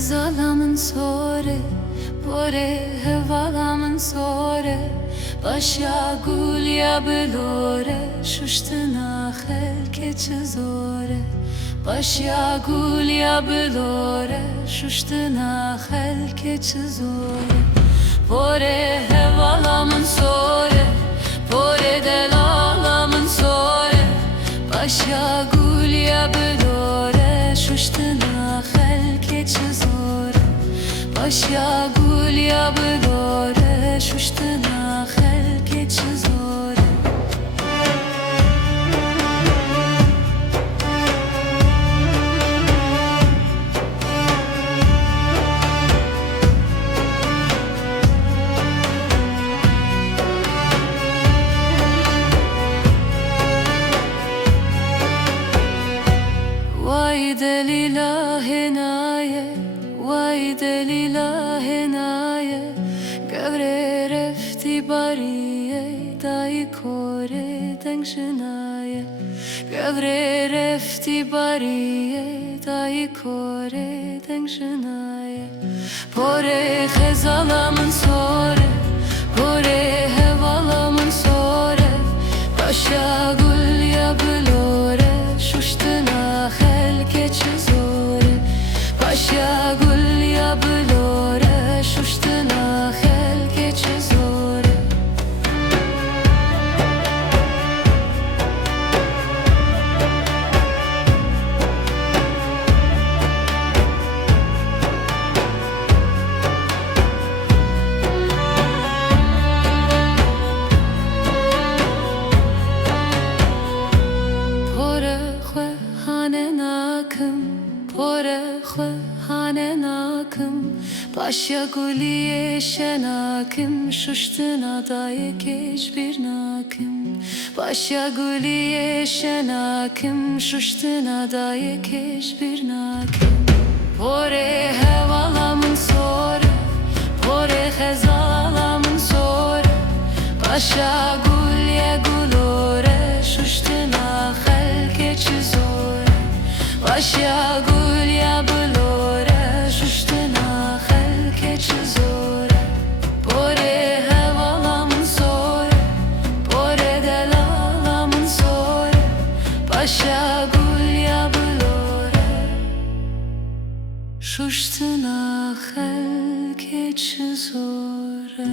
Zalamın sore, pore hevalamın sore, başa gulya belore, şuştuna xelke çizore, başa gulya belore, şuştuna xelke çizore, pore hevalamın sore, pore delalamın sore, başa gulya belore, şuştuna xelke çizore. Başa gulya belore, şuştuna xelke çizore. Vay delila henaye, vay delila henaye, gavre refti bariye, dai kore dengşinaye, gavre refti bariye, dai kore dengşinaye. Pore xezalamın sore, pore hevalamın sore, başa gulya belore, şuştuna xelke çizore, başa gulya belore, şuştuna xelke çizore. Pore xwe hanen akım, başa guliye şenakım, şuştuna daye keş bir nakım. Başa guliye şenakım, şuştuna daye keş bir nakım. Pore hevalamın sore, pore xezalamın sore, başa gulye gulore, şuştuna xelke çizore. Başa gulya belore, şuştuna xelke çizore. Pore hevalamın sore, pore delalamın sore, başa gulya belore, şuştuna xelke çizore.